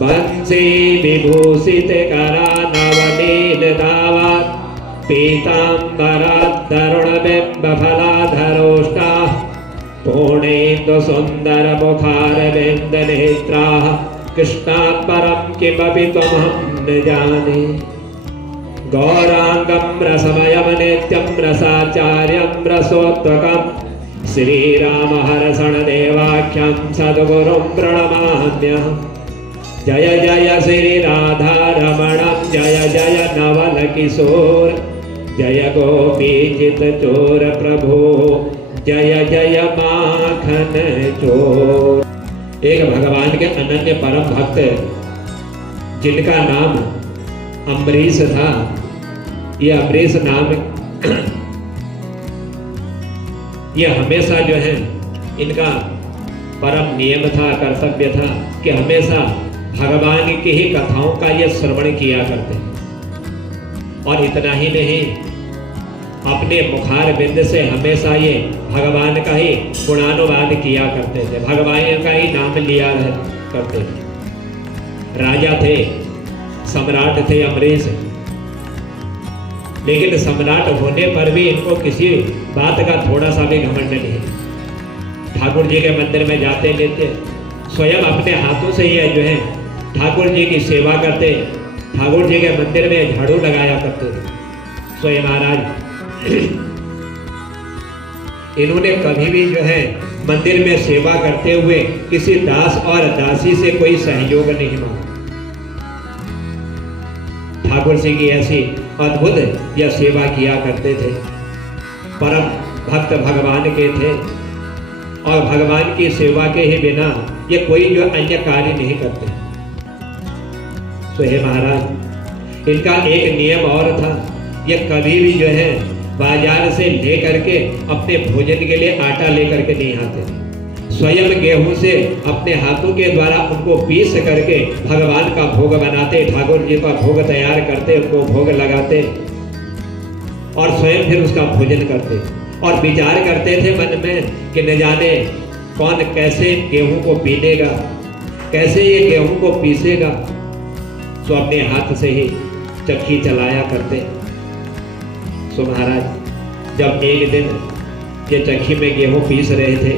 बंसी विभूषित करा नवनील दावत पीताम्बरधरुण बिंब फलाधरोष्टा पूर्णेन्दु सुंदर मुखारविंद नेत्राः कृष्णात् परं किमपि त्वमहं न जाने। गौरांगं रसमयं नित्यं रसाचार्यं रसोत्तकं श्रीराम हरषण देवाख्यं सद्गुरुं प्रणमाम्यहम्। जय जय श्री राधा रमणं जय जय नवल किशोर जय गोपीचित चोर प्रभु जय जय माखन चोर। एक भगवान के अनन्य परम भक्त जिनका नाम अम्बरीश था, यह अम्बरीश नाम यह हमेशा जो है इनका परम नियम था, कर्तव्य था कि हमेशा भगवान की ही कथाओं का ये श्रवण किया करते। और इतना ही नहीं, अपने मुखार बिंद से हमेशा ये भगवान का ही गुणानुवाद किया करते थे, भगवान का ही नाम लिया करते थे। राजा थे, सम्राट थे अम्बरीश, लेकिन सम्राट होने पर भी इनको किसी बात का थोड़ा सा भी घमंड नहीं। ठाकुर जी के मंदिर में जाते लेते, स्वयं अपने हाथों से ये जो है ठाकुर जी की सेवा करते, ठाकुर जी के मंदिर में झाड़ू लगाया करते थे स्वयं महाराज। इन्होंने कभी भी जो है मंदिर में सेवा करते हुए किसी दास और दासी से कोई सहयोग नहीं मांगा। ठाकुर जी की ऐसी अद्भुत यह सेवा किया करते थे। परम भक्त भगवान के थे और भगवान की सेवा के ही बिना ये कोई जो अन्य कार्य नहीं करते। तो हे महाराज, इनका एक नियम और था, ये कभी भी जो है बाजार से लेकर के अपने भोजन के लिए आटा लेकर के नहीं आते। स्वयं गेहूं से अपने हाथों के द्वारा उनको पीस करके भगवान का भोग बनाते, ठाकुर जी का भोग तैयार करते, उनको भोग लगाते और स्वयं फिर उसका भोजन करते। और विचार करते थे मन में कि न जाने कौन कैसे गेहूं को पीनेगा, कैसे ये गेहूं को पीसेगा, तो अपने हाथ से ही चक्की चलाया करते। तो महाराज, जब एक दिन ये चक्की में गेहूं पीस रहे थे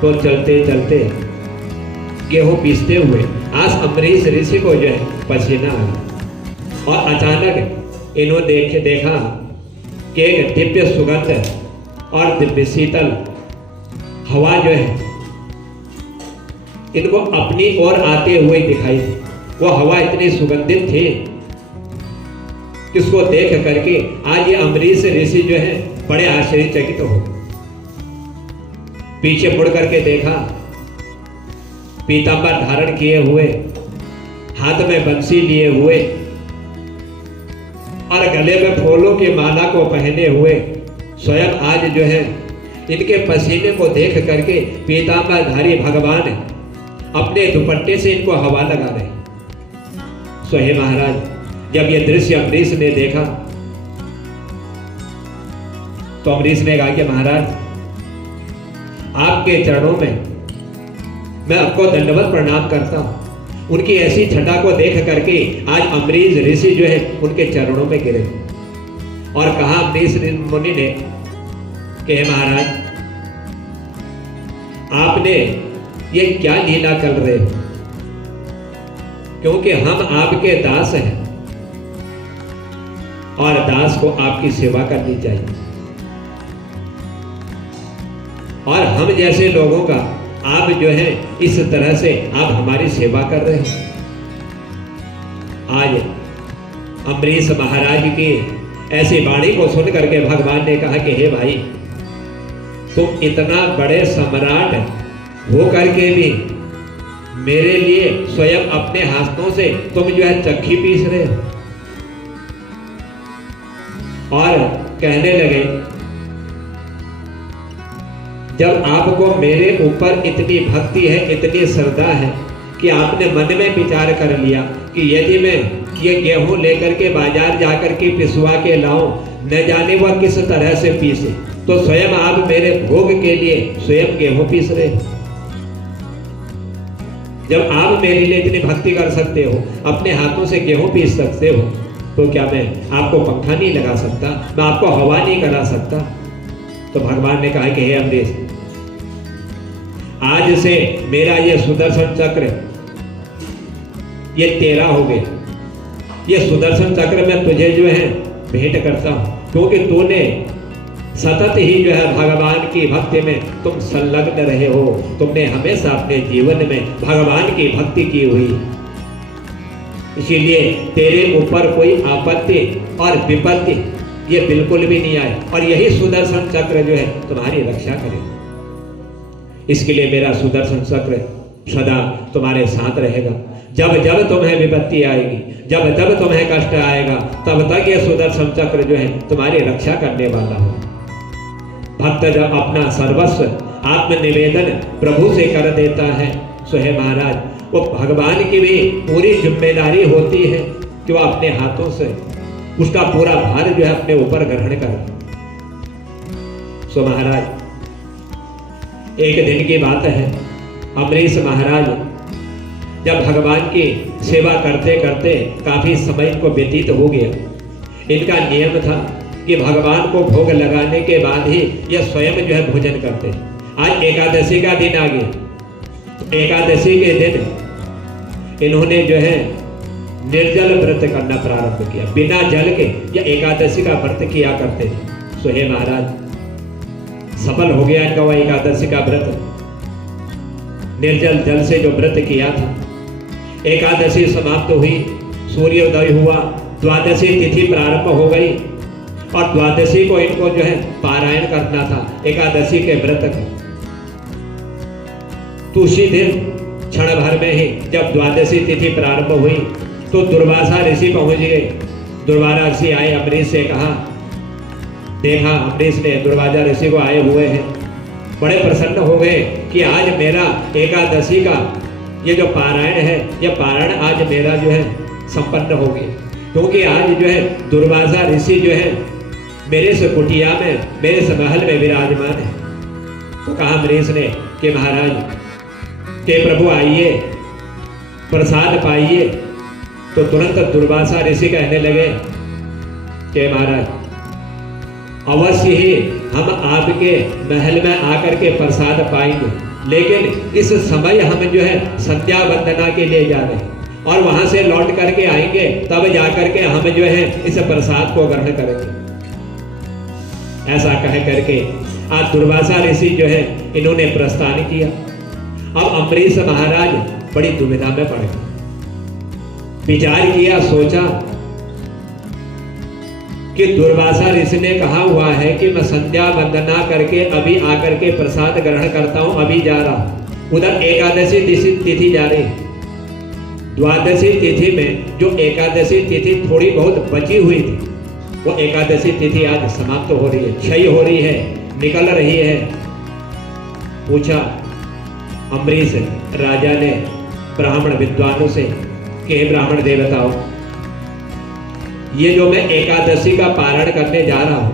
तो चलते चलते गेहूं पीसते हुए आज अम्बरीश ऋषि को जो है पसीना आ गया और अचानक इन्होंने देखा कि एक दिव्य सुगंध और दिव्य शीतल हवा जो है इनको अपनी ओर आते हुए दिखाई। वो हवा इतनी सुगंधित थी कि उसको देख करके आज ये अम्बरीश ऋषि जो है बड़े आश्चर्यचकित हो। पीछे मुड़ करके देखा, पीतांबर धारण किए हुए, हाथ में बंसी लिए हुए और गले में फूलों की माला को पहने हुए स्वयं आज जो है इनके पसीने को देख करके पीतांबरधारी भगवान अपने दुपट्टे से इनको हवा लगा रहे। सो हे महाराज, जब ये दृश्य अम्बरीश ने देखा तो अम्बरीश ने कहा कि महाराज, आपके चरणों में मैं आपको दंडवत प्रणाम करता हूं। उनकी ऐसी छटा को देख करके आज अम्बरीश ऋषि जो है उनके चरणों में गिरे और कहा अम्बरीश मुनि ने कि हे महाराज, आपने ये क्या लीला कर रहे हो, क्योंकि हम आपके दास हैं और दास को आपकी सेवा करनी चाहिए और हम जैसे लोगों का आप जो है इस तरह से आप हमारी सेवा कर रहे हैं। आज अम्बरीश महाराज की ऐसी वाणी को सुन करके भगवान ने कहा कि हे भाई, तुम इतना बड़े सम्राट हो करके भी मेरे लिए स्वयं अपने हाथों से तुम जो है चक्की पीस रहे हो। और कहने लगे, जब आपको मेरे ऊपर इतनी भक्ति है, इतनी श्रद्धा है कि आपने मन में विचार कर लिया कि यदि मैं ये गेहूं लेकर के बाजार जाकर के पिसवा के लाऊं, न जाने वह किस तरह से पीसे, तो स्वयं आप मेरे भोग के लिए स्वयं गेहूं पीस रहे। जब आप मेरे लिए इतनी भक्ति कर सकते हो, अपने हाथों से गेहूं पीस सकते हो, तो क्या मैं आपको पंखा नहीं लगा सकता, मैं आपको हवा नहीं करा सकता? तो भगवान ने कहा कि हे अमरीश, आज से मेरा ये सुदर्शन चक्र ये तेरा हो गया। ये सुदर्शन चक्र मैं तुझे जो है भेंट करता हूं, क्योंकि तूने सतत ही जो है भगवान की भक्ति में तुम संलग्न रहे हो, तुमने हमेशा अपने जीवन में भगवान की भक्ति की हुई, इसीलिए तेरे ऊपर कोई आपत्ति और विपत्ति ये बिल्कुल भी नहीं आए, और यही सुदर्शन चक्र जो है तुम्हारी रक्षा करेगा। इसके लिए मेरा सुदर्शन चक्र सदा तुम्हारे साथ रहेगा। जब जब तुम्हें विपत्ति आएगी, जब जब तुम्हें कष्ट आएगा, तब तक ये सुदर्शन चक्र जो है तुम्हारी रक्षा करने वाला हो। भक्त जब अपना सर्वस्व आत्मनिवेदन प्रभु से कर देता है, सो है महाराज, वो भगवान की भी पूरी जिम्मेदारी होती है कि वो अपने हाथों से उसका पूरा भार जो है अपने ऊपर ग्रहण करे। सो महाराज, एक दिन की बात है, अमरीश महाराज जब भगवान की सेवा करते करते काफी समय इनको व्यतीत हो गया। इनका नियम था कि भगवान को भोग लगाने के बाद ही यह स्वयं जो है भोजन करते। आज एकादशी का दिन आ गया, तो एकादशी के दिन इन्होंने जो है निर्जल व्रत करना प्रारंभ किया। बिना जल के या एकादशी का व्रत किया करते थे। सो हे महाराज, सफल हो गया इनका वह एकादशी का व्रत। निर्जल जल से जो व्रत किया था, एकादशी समाप्त हुई, सूर्योदय हुआ, द्वादशी तिथि प्रारंभ हो गई, और द्वादशी को इनको जो है पारायण करना था एकादशी के व्रत का। तो उसी दिन क्षण भर में ही जब द्वादशी तिथि प्रारंभ हुई तो दुर्वासा ऋषि पहुंच गए। दुर्वासा ऋषि आए, अमरीश से कहा, देखा अमरीश ने दुर्वासा ऋषि को आए हुए हैं, बड़े प्रसन्न हो गए कि आज मेरा एकादशी का ये जो पारायण है, ये पारायण आज मेरा जो है संपन्न हो गया, क्योंकि आज जो है दुर्वासा ऋषि जो है मेरे से कुटिया में, मेरे से महल में विराजमान है। तो कहा अमरीश ने कि महाराज के प्रभु आइए, प्रसाद पाइए। तो तुरंत दुर्वासा ऋषि कहने लगे कि महाराज, अवश्य ही हम आपके महल में आकर के प्रसाद पाएंगे, लेकिन इस समय हम जो है संध्या वंदना के लिए जा रहे हैं, और वहां से लौट करके आएंगे, तब जाकर के हम जो है इस प्रसाद को ग्रहण करेंगे। ऐसा कह करके आज दुर्वासा ऋषि जो है इन्होंने प्रस्थान किया। अब अमरीश महाराज बड़ी दुविधा में पड़ गए। विचार किया, सोचा कि दुर्वासा ऋषि ने कहा हुआ है कि मैं संध्या वंदना करके अभी आकर के प्रसाद ग्रहण करता हूं, अभी जा रहा हूं। उधर एकादशी तिथि जा रही। द्वादशी तिथि में जो एकादशी तिथि थोड़ी बहुत बची हुई थी, वो एकादशी तिथि आज समाप्त हो रही है, क्षय हो रही है, निकल रही है। पूछा अमरीश राजा ने ब्राह्मण विद्वानों से कि हे ब्राह्मण देवताओं, ये जो मैं एकादशी का पारण करने जा रहा हूं,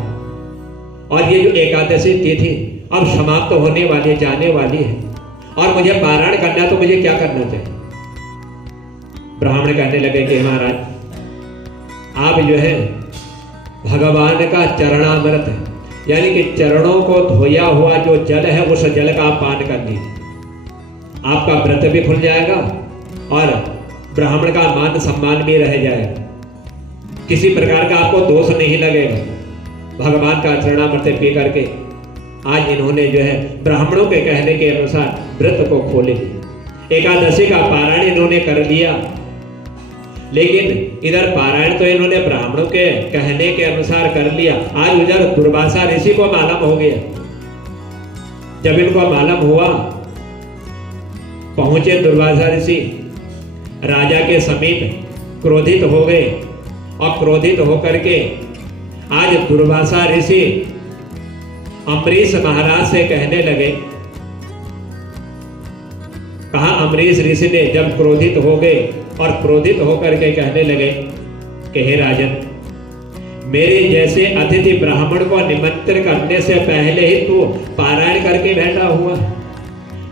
और ये जो एकादशी तिथि अब समाप्त होने वाली, जाने वाली है, और मुझे पारण करना है, तो मुझे क्या करना चाहिए? ब्राह्मण कहने लगे कि महाराज, आप जो है भगवान का चरणामृत है, यानी कि चरणों को धोया हुआ जो जल है, उस जल का आप पान कर लीजिए। आपका व्रत भी खुल जाएगा और ब्राह्मण का मान सम्मान भी रह जाएगा, किसी प्रकार का आपको दोष नहीं लगेगा। भगवान का चरणामृत पी करके आज इन्होंने जो है ब्राह्मणों के कहने के अनुसार व्रत को खोले। एकादशी का पारायण इन्होंने कर लिया, लेकिन इधर पारायण तो इन्होंने ब्राह्मणों के कहने के अनुसार कर लिया। आज उधर दुर्वासा ऋषि को मालूम हो गया। जब इनको मालूम हुआ, पहुंचे दुर्वासा ऋषि राजा के समीप, क्रोधित हो गए, और क्रोधित होकर के आज दुर्वासा ऋषि अमरीश महाराज से कहने लगे। कहा अमरीश ऋषि ने जब क्रोधित हो गए और क्रोधित होकर के कहने लगे कि हे राजन, मेरे जैसे अतिथि ब्राह्मण को निमंत्रण करने से पहले ही तू पारायण करके बैठा हुआ,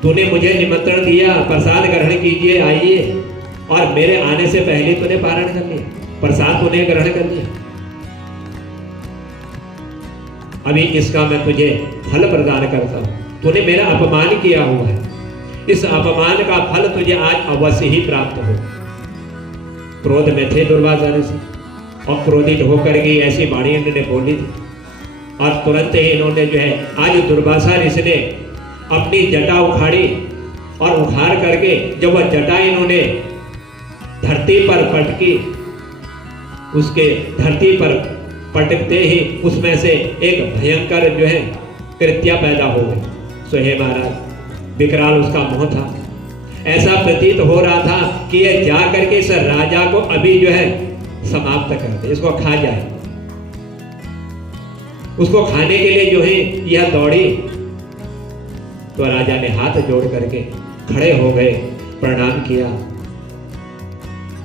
तूने मुझे निमंत्रण दिया, प्रसाद ग्रहण कीजिए, आइए, और मेरे आने से पहले तूने पारण कर लिया, प्रसाद तूने ग्रहण कर लिया। अभी इसका मैं तुझे फल प्रदान करता हूं। तूने मेरा अपमान किया हुआ है, इस अपमान का फल तुझे आज अवश्य ही प्राप्त हो। क्रोध में थे दुर्वासा ऋषि, और क्रोधित होकर के ऐसी वाणी इन्होंने बोली थी, और तुरंत ही इन्होंने जो है आज दुर्वासा ऋषि ने अपनी जटा उखाड़ी, और उखाड़ करके जब वह जटा इन्होंने धरती पर पटकी, उसके धरती पर पटकते ही उसमें से एक भयंकर जो है कृत्या पैदा हो गई। सो हे महाराज, विकराल उसका मुंह था, ऐसा प्रतीत हो रहा था कि यह जा करके इस राजा को अभी जो है समाप्त कर दे, इसको खा जाए। उसको खाने के लिए जो है यह दौड़ी, तो राजा ने हाथ जोड़ करके खड़े हो गए, प्रणाम किया,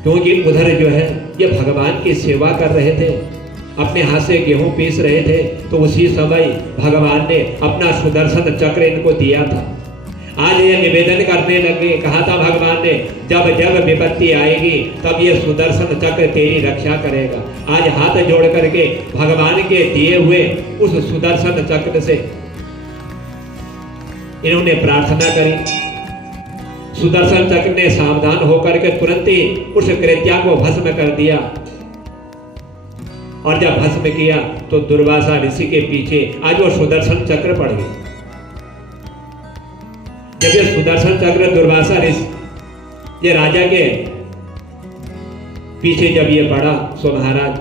क्योंकि उधर जो है ये भगवान की सेवा कर रहे थे, अपने हाथ से गेहूं पीस रहे थे। तो उसी समय भगवान ने अपना सुदर्शन चक्र इनको दिया था। आज ये निवेदन करने लगे, कहा था भगवान ने, जब जब विपत्ति आएगी तब ये सुदर्शन चक्र तेरी रक्षा करेगा। आज हाथ जोड़ करके भगवान के दिए हुए उस सुदर्शन चक्र से इन्होंने प्रार्थना करी। सुदर्शन चक्र ने सावधान होकर के तुरंत ही उस कृत्या को भस्म कर दिया, और जब भस्म किया तो दुर्वासा ऋषि के पीछे आज वो सुदर्शन चक्र पड़ गया। जब ये सुदर्शन चक्र दुर्वासा ऋषि ये राजा के पीछे जब ये पड़ा, सो महाराज,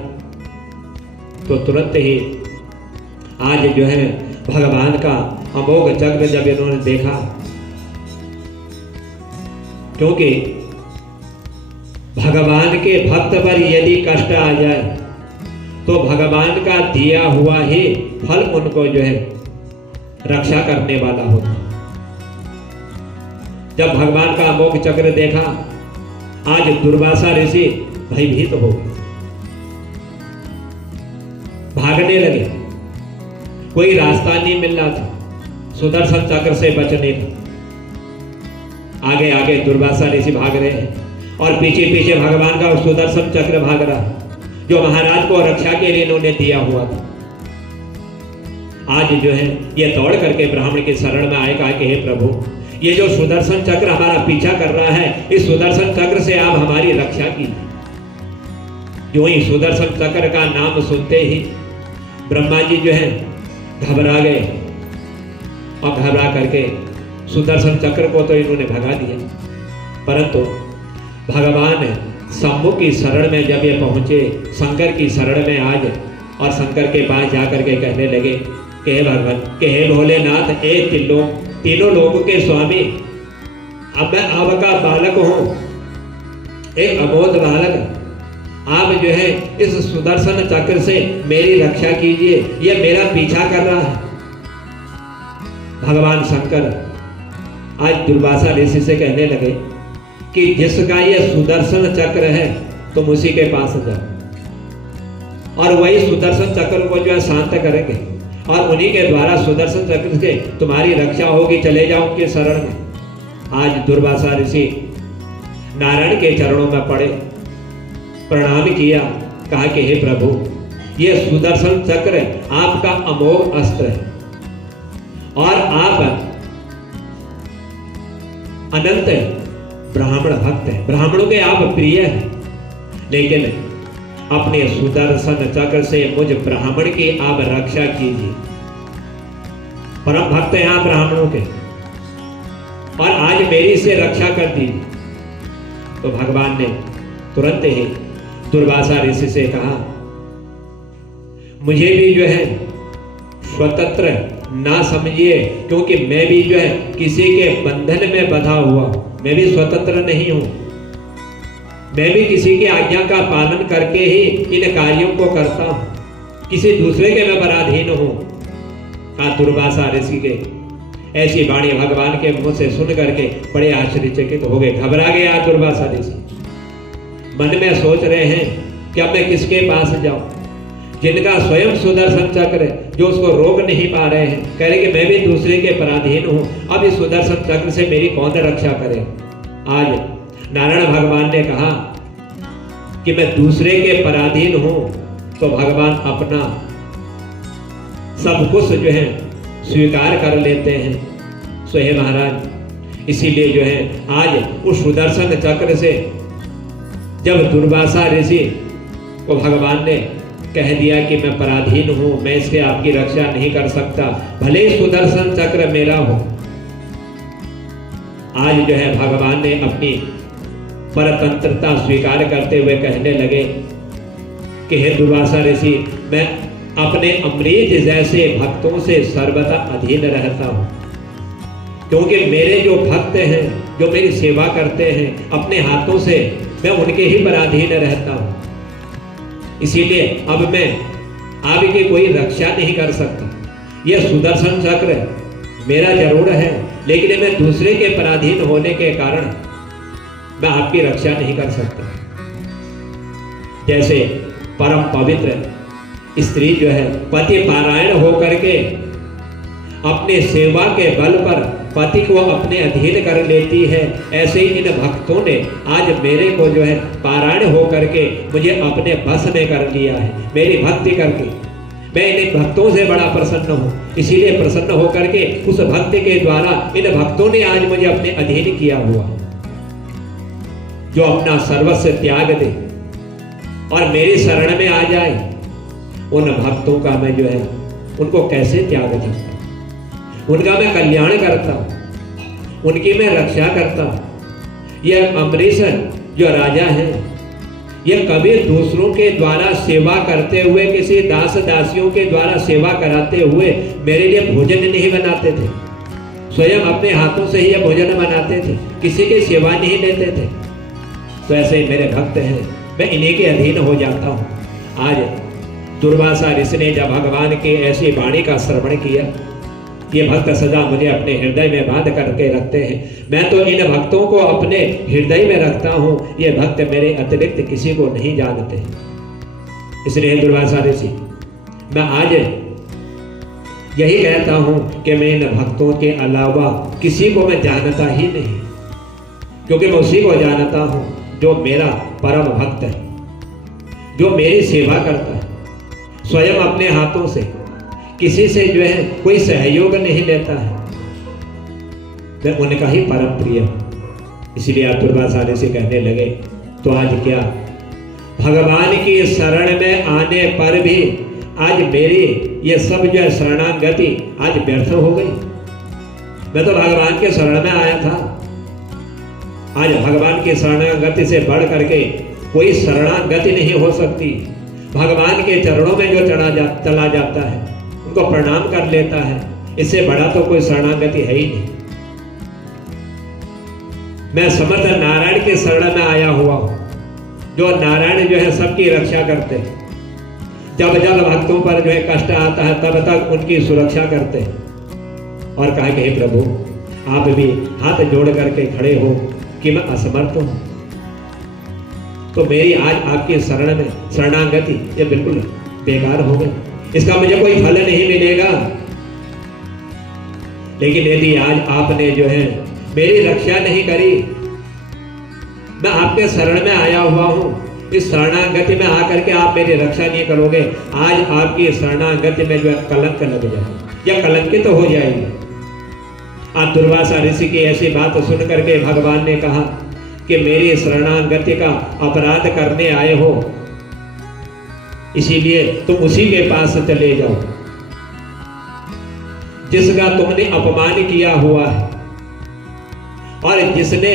तो तुरंत ही आज जो है भगवान का अमोघ चक्र जब इन्होंने देखा, क्योंकि भगवान के भक्त पर यदि कष्ट आ जाए तो भगवान का दिया हुआ ही फल उनको जो है रक्षा करने वाला होता। जब भगवान का अमोघ चक्र देखा, आज दुर्वासा ऋषि भयभीत हो गए, भागने लगे, कोई रास्ता नहीं मिल रहा था सुदर्शन चक्र से बचने का। आगे आगे दुर्वासा ऋषि भाग रहे हैं, और पीछे पीछे भगवान का सुदर्शन चक्र भाग रहा, जो महाराज को रक्षा के लिए इन्होंने दिया हुआ था। आज जो है ये दौड़ करके ब्राह्मण के शरण में आए, कहा कि हे प्रभु, ये जो सुदर्शन चक्र हमारा पीछा कर रहा है, इस सुदर्शन चक्र से आप हमारी रक्षा कीजिए। जो ही सुदर्शन चक्र का नाम सुनते ही ब्रह्मा जी जो है घबरा गए, और घबरा करके सुदर्शन चक्र को तो इन्होंने भगा दिया, परंतु भगवान शंभु की शरण में जब ये पहुंचे, शंकर की शरण में आज, और शंकर के पास जाकर के कहने लगे कि हे भगवान, कि हे भोलेनाथ, तीनों लोगों के स्वामी, अब मैं आपका बालक हूं, एक अबोध बालक, आप जो है इस सुदर्शन चक्र से मेरी रक्षा कीजिए, यह मेरा पीछा कर रहा है। भगवान शंकर आज दुर्वासा ऋषि से कहने लगे कि जिसका ये सुदर्शन चक्र है तुम उसी के पास जाओ, और वही सुदर्शन चक्र को जो है शांत करेंगे, और उन्हीं के द्वारा सुदर्शन चक्र से तुम्हारी रक्षा होगी, चले जाओ उनके शरण में। आज दुर्वासा ऋषि नारायण के चरणों में पड़े, प्रणाम किया, कहा कि हे प्रभु, ये सुदर्शन चक्र आपका अमोघ अस्त्र है, और आप अनंत ब्राह्मण भक्त है, ब्राह्मणों के आप प्रिय हैं, लेकिन अपने सुदर्शन चक्र से मुझ ब्राह्मण की आप रक्षा कीजिए। परम भक्त हैं आप ब्राह्मणों के, और आज मेरी से रक्षा कर दीजिए। तो भगवान ने तुरंत ही दुर्वासा ऋषि से कहा, मुझे भी जो है स्वतंत्र ना समझिए, क्योंकि मैं भी जो है किसी के बंधन में बंधा हुआ, मैं भी स्वतंत्र नहीं हूं, मैं भी किसी की आज्ञा का पालन करके ही इन कार्यों को करता हूं, किसी दूसरे के मैं पराधीन हूं। कहा दुर्वासा ऋषि के ऐसी वाणी भगवान के मुंह से सुन करके बड़े आश्चर्यचकित हो गए, घबरा गए। आज दुर्वासा ऋषि मन में सोच रहे हैं कि अब मैं किसके पास जाऊं, जिनका स्वयं सुदर्शन चक्र है, जो उसको रोक नहीं पा रहे हैं, कह रहे कि मैं भी दूसरे के पराधीन हूं, अब इस सुदर्शन चक्र से मेरी कौन रक्षा करे। आज नारायण भगवान ने कहा कि मैं दूसरे के पराधीन हूं, तो भगवान अपना सब कुछ जो है स्वीकार कर लेते हैं। सो हे महाराज, इसीलिए जो है आज उस सुदर्शन चक्र से जब दुर्वासा ऋषि को भगवान ने कह दिया कि मैं पराधीन हूं, मैं इससे आपकी रक्षा नहीं कर सकता, भले ही सुदर्शन चक्र मेरा हो। आज जो है भगवान ने अपनी परतंत्रता स्वीकार करते हुए कहने लगे कि हे दुर्वासा ऋषि, मैं अपने अमरीज जैसे भक्तों से सर्वदा अधीन रहता हूं, क्योंकि मेरे जो भक्त हैं, जो मेरी सेवा करते हैं, अपने हाथों से मैं उनके ही पराधीन रहता हूं। इसीलिए अब मैं आपकी कोई रक्षा नहीं कर सकता। यह सुदर्शन चक्र मेरा जरूर है, लेकिन मैं दूसरे के पराधीन होने के कारण मैं आपकी रक्षा नहीं कर सकता। जैसे परम पवित्र स्त्री जो है पति पारायण होकर के अपने सेवा के बल पर पति को अपने अधीन कर लेती है, ऐसे ही इन भक्तों ने आज मेरे को जो है पारायण होकर के मुझे अपने बस में कर लिया है। मेरी भक्ति करके मैं इन भक्तों से बड़ा प्रसन्न हूँ, इसीलिए प्रसन्न होकर के उस भक्ति के द्वारा इन भक्तों ने आज मुझे अपने अधीन किया हुआ। जो अपना सर्वस्व त्याग दे और मेरी शरण में आ जाए, उन भक्तों का मैं जो है उनको कैसे त्याग सकता, उनका मैं कल्याण करता हूं, उनकी मैं रक्षा करता हूं। यह अम्बरीश जो राजा है, यह कभी दूसरों के द्वारा सेवा करते हुए, किसी दास दासियों के द्वारा सेवा कराते हुए मेरे लिए भोजन नहीं बनाते थे, स्वयं अपने हाथों से ही यह भोजन बनाते थे, किसी की सेवा नहीं लेते थे। तो ऐसे ही मेरे भक्त हैं, मैं इन्हीं के अधीन हो जाता हूं। आज दुर्वासा ऋषि ने जब भगवान के ऐसी वाणी का श्रवण किया, ये भक्त सदा मुझे अपने हृदय में बांध करके रखते हैं, मैं तो इन भक्तों को अपने हृदय में रखता हूं, ये भक्त मेरे अतिरिक्त किसी को नहीं जानते। इसलिए दुर्वासा ऋषि, मैं आज यही कहता हूं कि मैं इन भक्तों के अलावा किसी को मैं जानता ही नहीं, क्योंकि मैं उसी को जानता हूं जो मेरा परम भक्त है, जो मेरी सेवा करता है, स्वयं अपने हाथों से, किसी से जो है कोई सहयोग नहीं लेता है, मैं उनका ही परम प्रिय। इसलिए आप दुर्वासा ऋषि कहने लगे, तो आज क्या भगवान की शरण में आने पर भी आज मेरी ये सब जो शरणागति आज व्यर्थ हो गई। मैं तो भगवान के शरण में आया था, आज भगवान की शरणागति से बढ़ करके कोई शरणागति नहीं हो सकती। भगवान के चरणों में जो चला जाता है, उनको प्रणाम कर लेता है, इससे बड़ा तो कोई शरणागति है ही नहीं। मैं समर्थ नारायण के शरण में आया हुआ हूं, जो नारायण जो है सबकी रक्षा करते हैं। जब जब भक्तों पर जो है कष्ट आता है, तब तक उनकी सुरक्षा करते हैं। और कहा कि हे प्रभु, आप भी हाथ जोड़ करके खड़े हो कि मैं असमर्थ हूं, तो मेरी आज आपकी शरण में शरणागति ये बिल्कुल बेकार हो गई, इसका मुझे कोई फल नहीं मिलेगा। लेकिन यदि आज आपने जो है मेरी रक्षा नहीं करी, मैं आपके शरण में आया हुआ हूं, इस शरणागति में आकर के आप मेरी रक्षा नहीं करोगे, आज आपकी शरणागति में जो कलंक लग जाए या कलंकित तो हो जाएगी। आज दुर्वासा ऋषि की ऐसी बात सुन करके भगवान ने कहा कि मेरी शरणागति का अपराध करने आए हो, इसीलिए तुम उसी के पास चले जाओ जिसका तुमने अपमान किया हुआ है, और जिसने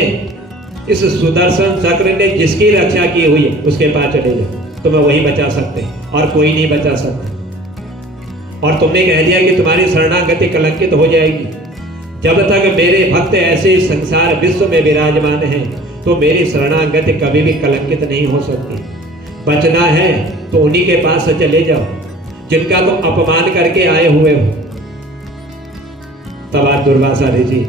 इस सुदर्शन चक्र ने जिसकी रक्षा की हुई है उसके पास चले जाओ, तुम्हें वही बचा सकते हैं और कोई नहीं बचा सकता। और तुमने कह दिया कि तुम्हारी शरणागति कलंकित हो जाएगी। जब तक मेरे भक्त ऐसे संसार विश्व में विराजमान हैं, तो मेरी शरणागति कभी भी कलंकित नहीं हो सकती। बचना है तो उन्हीं के पास चले जाओ जिनका तुम अपमान करके आए हुए हो। तब आज दुर्वासा ऋषि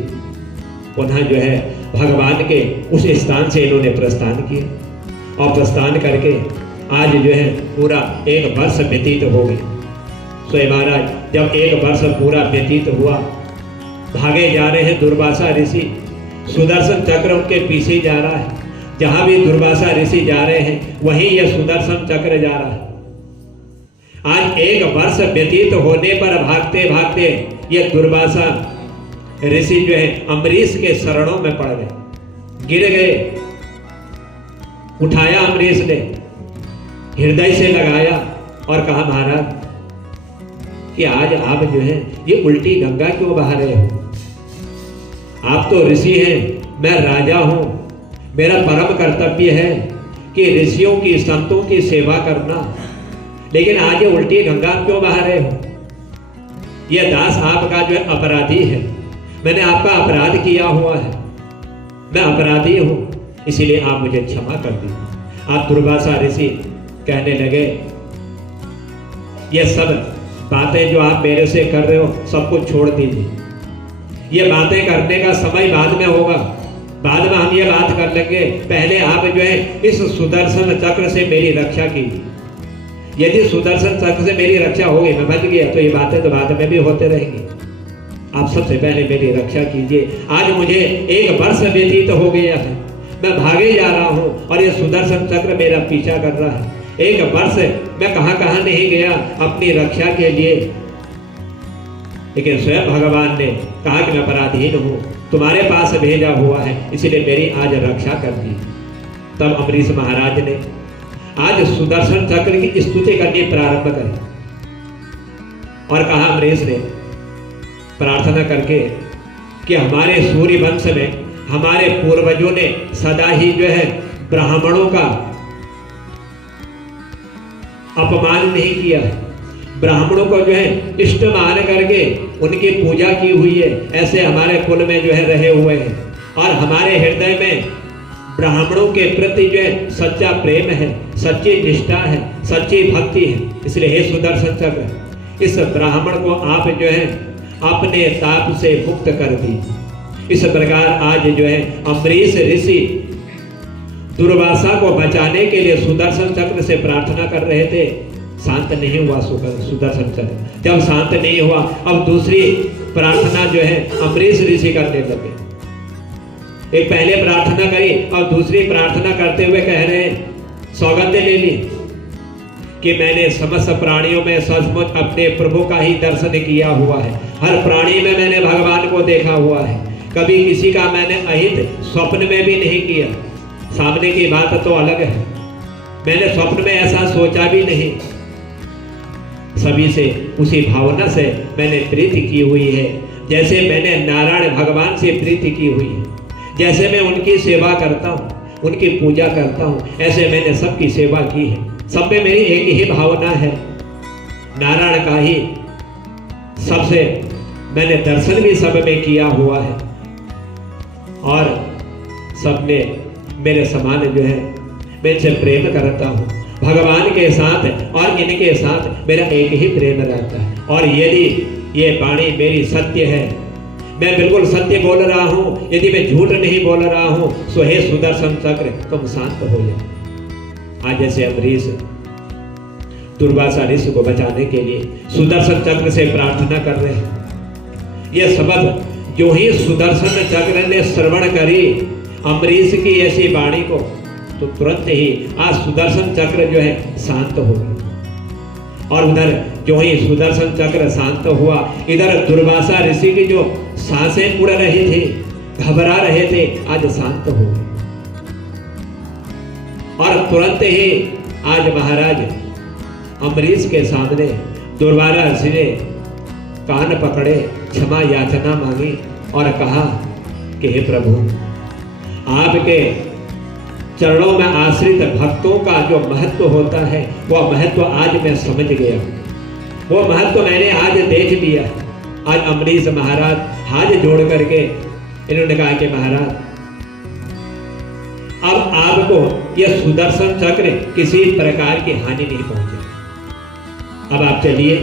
पुनः जो है भगवान के उस स्थान से इन्होंने प्रस्थान किया, और प्रस्थान करके आज जो है पूरा 1 वर्ष व्यतीत हो गया। स्वयं महाराज जब 1 वर्ष पूरा व्यतीत हुआ, भागे जा रहे हैं दुर्वासा ऋषि, सुदर्शन चक्र उनके पीछे जा रहा है। जहां भी दुर्वासा ऋषि जा रहे हैं वहीं यह सुदर्शन चक्र जा रहा है। आज 1 वर्ष व्यतीत होने पर भागते भागते ये दुर्वासा ऋषि जो है अम्बरीश के शरणों में पड़ गए, गिर गए। उठाया अम्बरीश ने, हृदय से लगाया और कहा महाराज कि आज आप जो है ये उल्टी गंगा क्यों बहा रहे हो? आप तो ऋषि हैं, मैं राजा हूं, मेरा परम कर्तव्य है कि ऋषियों की संतों की सेवा करना, लेकिन आज ये उल्टी गंगा क्यों बहा रहे हो? यह दास आपका जो है अपराधी है, मैंने आपका अपराध किया हुआ है, मैं अपराधी हूं, इसीलिए आप मुझे क्षमा कर दीजिए। आप दुर्वासा ऋषि कहने लगे, ये सब बातें जो आप मेरे से कर रहे हो सब कुछ छोड़ दीजिए। ये बातें करने का समय बाद में होगा, बाद में हम ये बात कर लेंगे। पहले आप जो है इस सुदर्शन चक्र से मेरी रक्षा कीजिए। यदि सुदर्शन चक्र से मेरी रक्षा होगी, मैं बच गया, तो ये बातें तो बाद में भी होते रहेंगी। आप सबसे पहले मेरी रक्षा कीजिए। आज मुझे 1 वर्ष व्यतीत हो गया है, मैं भागे जा रहा हूं और ये सुदर्शन चक्र मेरा पीछा कर रहा है। 1 वर्ष मैं कहां नहीं गया अपनी रक्षा के लिए, लेकिन स्वयं भगवान ने कहा कि मैं अपराधीन हूं, तुम्हारे पास भेजा हुआ है, इसलिए मेरी आज रक्षा कर दी। तब अम्बरीश महाराज ने आज सुदर्शन चक्र की स्तुति करनी प्रारंभ करी और कहा अम्बरीश ने प्रार्थना करके कि हमारे सूर्य वंश में हमारे पूर्वजों ने सदा ही जो है ब्राह्मणों का अपमान नहीं किया, ब्राह्मणों को जो है इष्ट मान करके उनकी पूजा की हुई है। ऐसे हमारे कुल में जो है रहे हुए हैं और हमारे हृदय में ब्राह्मणों के प्रति जो है सच्चा प्रेम है, सच्ची निष्ठा है, सच्ची भक्ति है। इसलिए हे सुदर्शन चक्र, इस ब्राह्मण को आप जो है अपने ताप से मुक्त कर दी। इस प्रकार आज जो है अम्बरीश ऋषि दुर्वासा को बचाने के लिए सुदर्शन चक्र से प्रार्थना कर रहे थे, शांत नहीं हुआ सुदर्शन चक्र। जब शांत नहीं हुआ, अब दूसरी प्रार्थना जो है अम्बरीश ऋषि करने लगे। एक पहले प्रार्थना करी और दूसरी प्रार्थना करते हुए कह रहे हैं, सौगंध ले ली कि मैंने समस्त प्राणियों में सचमुच अपने प्रभु का ही दर्शन किया हुआ है। हर प्राणी में मैंने भगवान को देखा हुआ है, कभी किसी का मैंने अहित स्वप्न में भी नहीं किया। सामने की बात तो अलग है, मैंने स्वप्न में ऐसा सोचा भी नहीं। सभी से उसी भावना से मैंने प्रीति की हुई है, जैसे मैंने नारायण भगवान से प्रीति की हुई है। जैसे मैं उनकी सेवा करता हूँ, उनकी पूजा करता हूँ, ऐसे मैंने सबकी सेवा की है। सब में मेरी एक ही भावना है, नारायण का ही सबसे मैंने दर्शन भी सब में किया हुआ है और सब में मेरे समान जो है मैं इनसे प्रेम करता हूँ। भगवान के साथ और इनके साथ मेरा एक ही प्रेम रहता है। और यदि ये वाणी मेरी सत्य है, मैं बिल्कुल सत्य बोल रहा हूँ, यदि मैं झूठ नहीं बोल रहा हूँ, सो हे सुदर्शन चक्र तुम शांत हो जाओ। आज जैसे अम्बरीश दुर्वासा ऋषि को बचाने के लिए सुदर्शन चक्र से प्रार्थना कर रहे हैं। यह शब्द जो ही सुदर्शन चक्र ने श्रवण करी अम्बरीश की ऐसी वाणी को, तो तुरंत ही आज सुदर्शन चक्र जो है शांत हो गया। और उधर जो ही सुदर्शन चक्र शांत हुआ, इधर दुर्वासा ऋषि की जो सांसें उड़ रही थी, घबरा रहे थे, आज शांत हो गए। और तुरंत ही आज महाराज अम्बरीश के सामने दुर्वासा ऋषि ने कान पकड़े, क्षमा याचना मांगी और कहा कि हे प्रभु, आपके चरणों में आश्रित भक्तों का जो महत्व होता है, वह महत्व आज मैं समझ गया, वो महत्व मैंने आज देख लिया। आज अम्बरीश महाराज हाथ जोड़ करके इन्होंने कहा कि महाराज, अब आपको यह सुदर्शन चक्र किसी प्रकार की हानि नहीं पहुंचे। अब आप चलिए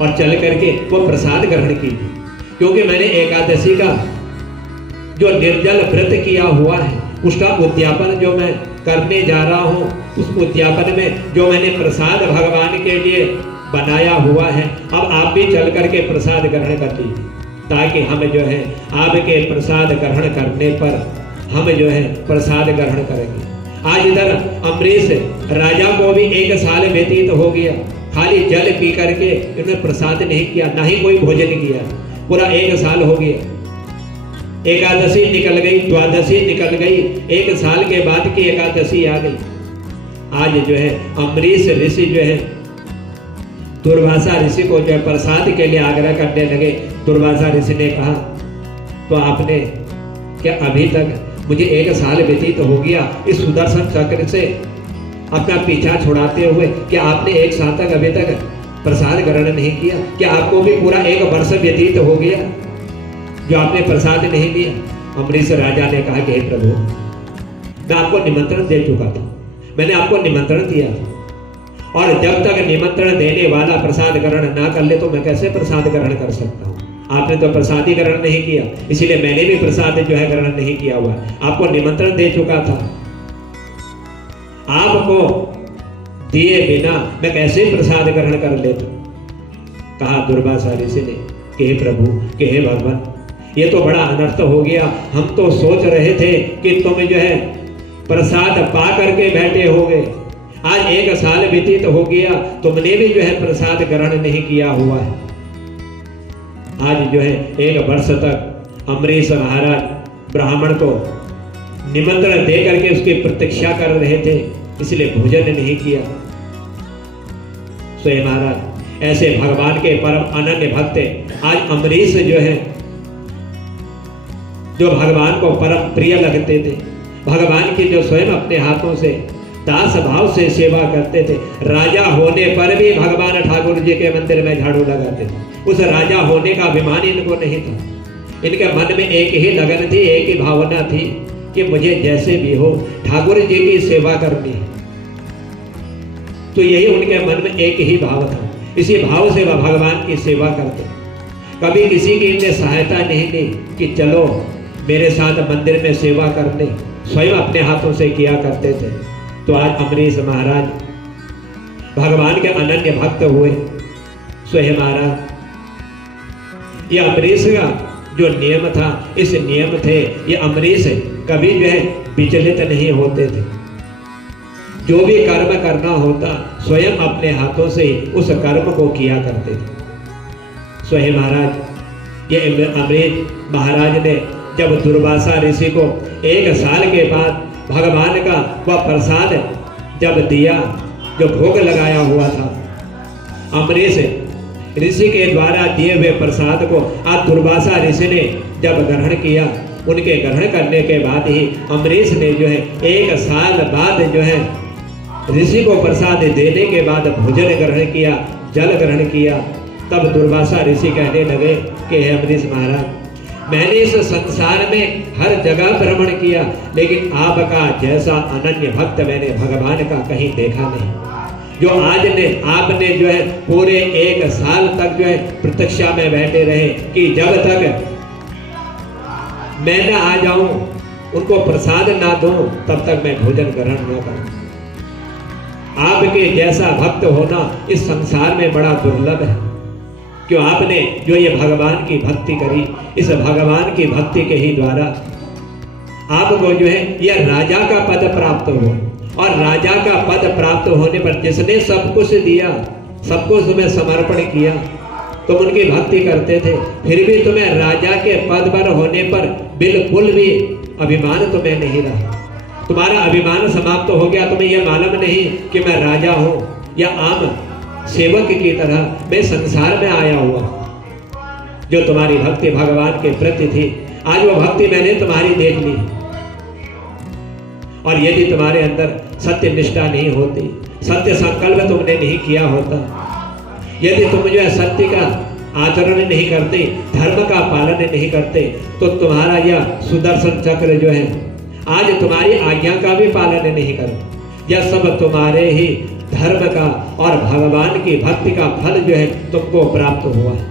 और चल करके वो प्रसाद ग्रहण कीजिए, क्योंकि मैंने एकादशी का जो निर्जल व्रत किया हुआ है, उसका उद्यापन जो मैं करने जा रहा हूँ, उस उद्यापन में जो मैंने प्रसाद भगवान के लिए बनाया हुआ है। अब आप भी चल करके प्रसाद ग्रहण कर लीजिए, ताकि हम जो है आपके प्रसाद ग्रहण करने पर हम जो है प्रसाद ग्रहण करेंगे। आज इधर अम्बरीश राजा को भी 1 साल व्यतीत हो गया, खाली जल पी करके इन्होंने प्रसाद नहीं किया, ना ही कोई भोजन किया, पूरा 1 साल हो गया। एकादशी निकल गई, द्वादशी निकल गई, 1 साल के बाद की एकादशी आ गई। आज जो है अम्बरीश ऋषि जो है दुर्वासा ऋषि को जो है प्रसाद के लिए आग्रह करने लगे। दुर्वासा ऋषि ने कहा, तो आपने क्या अभी तक मुझे 1 साल व्यतीत हो गया इस सुदर्शन चक्र से अपना पीछा छुड़ाते हुए, क्या आपने 1 साल तक अभी तक प्रसाद ग्रहण नहीं किया? क्या आपको भी पूरा 1 वर्ष व्यतीत हो गया जो आपने प्रसाद नहीं लिया? अम्बरीश राजा ने कहा कि हे प्रभु, मैं आपको निमंत्रण दे चुका था, मैंने आपको निमंत्रण दिया, और जब तक निमंत्रण देने वाला प्रसाद ग्रहण ना कर ले तो मैं कैसे प्रसाद ग्रहण कर सकता हूँ? आपने तो प्रसाद ही ग्रहण नहीं किया, इसीलिए मैंने भी प्रसाद जो है ग्रहण नहीं किया हुआ। आपको निमंत्रण दे चुका था, आपको दिए बिना मैं कैसे प्रसाद ग्रहण कर लेता? कहा दुर्वासा ऋषि ने कि हे प्रभु, कि हे भगवान, ये तो बड़ा अनर्थ हो गया। हम तो सोच रहे थे कि तुम जो है प्रसाद पा करके बैठे होगे, आज 1 साल व्यतीत हो गया, तुमने भी जो है प्रसाद ग्रहण नहीं किया हुआ है। आज जो है 1 वर्ष तक अम्बरीश महाराज ब्राह्मण को निमंत्रण दे करके उसकी प्रतीक्षा कर रहे थे, इसलिए भोजन नहीं किया। स्वयं महाराज ऐसे भगवान के परम अनन्य भक्त आज अम्बरीश जो है, जो भगवान को परम प्रिय लगते थे, भगवान की जो स्वयं अपने हाथों से दास भाव से सेवा करते थे, राजा होने पर भी भगवान ठाकुर जी के मंदिर में झाड़ू लगाते थे। उस राजा होने का अभिमान इनको नहीं था, इनके मन में एक ही लगन थी, एक ही भावना थी कि मुझे जैसे भी हो ठाकुर जी की सेवा करनी है। तो यही उनके मन में एक ही भाव था, इसी भाव से वह भगवान की सेवा करते। कभी किसी की इनने सहायता नहीं ली कि चलो मेरे साथ मंदिर में सेवा करने, स्वयं अपने हाथों से किया करते थे। तो आज अम्बरीश महाराज भगवान के अनन्य भक्त हुए। स्वयं महाराज ये अम्बरीश का जो नियम था, इस नियम थे ये अम्बरीश कभी जो है विचलित नहीं होते थे। जो भी कर्म करना होता स्वयं अपने हाथों से उस कर्म को किया करते थे। स्वयं महाराज ये अम्बरीश महाराज ने जब दुर्वासा ऋषि को 1 साल के बाद भगवान का वह प्रसाद जब दिया, जो भोग लगाया हुआ था, अम्बरीश ऋषि के द्वारा दिए हुए प्रसाद को आज दुर्वासा ऋषि ने जब ग्रहण किया, उनके ग्रहण करने के बाद ही अम्बरीश ने जो है 1 साल बाद जो है ऋषि को प्रसाद देने के बाद भोजन ग्रहण किया, जल ग्रहण किया। तब दुर्वासा ऋषि कहने लगे कि हे अम्बरीश महाराज, मैंने इस संसार में हर जगह भ्रमण किया, लेकिन आपका जैसा अनन्य भक्त मैंने भगवान का कहीं देखा नहीं, जो आज ने आपने जो है पूरे 1 साल तक जो है प्रतीक्षा में बैठे रहे कि जब तक मैं न आ जाऊं, उनको प्रसाद ना दूं, तब तक मैं भोजन ग्रहण न करूं। आपके जैसा भक्त होना इस संसार में बड़ा दुर्लभ है। क्यों आपने जो ये भगवान की भक्ति करी, इस भगवान की भक्ति के ही द्वारा आपको जो है यह राजा का पद प्राप्त हुआ, और राजा का पद प्राप्त होने पर जिसने सब कुछ दिया, सब कुछ तुम्हें समर्पण किया, तुम उनकी भक्ति करते थे, फिर भी तुम्हें राजा के पद पर होने पर बिल्कुल भी अभिमान तुम्हें नहीं रहा। तुम्हारा अभिमान समाप्त हो गया। तुम्हें यह मालूम नहीं कि मैं राजा हूं या आम सेवक की तरह मैं संसार में आया हुआ। जो तुम्हारी भक्ति भगवान के प्रति थी, आज वो भक्ति मैंने तुम्हारी देख ली। और यदि तुम्हारे अंदर सत्य निष्ठा नहीं होती, सत्य संकल्प तुमने नहीं किया होता, यदि तुम जो है सत्य का आचरण नहीं करते, धर्म का पालन नहीं करते, तो तुम्हारा यह सुदर्शन चक्र जो है आज तुम्हारी आज्ञा का भी पालन नहीं करता। यह सब तुम्हारे ही धर्म का और भगवान की भक्ति का फल जो है तुमको प्राप्त हुआ है।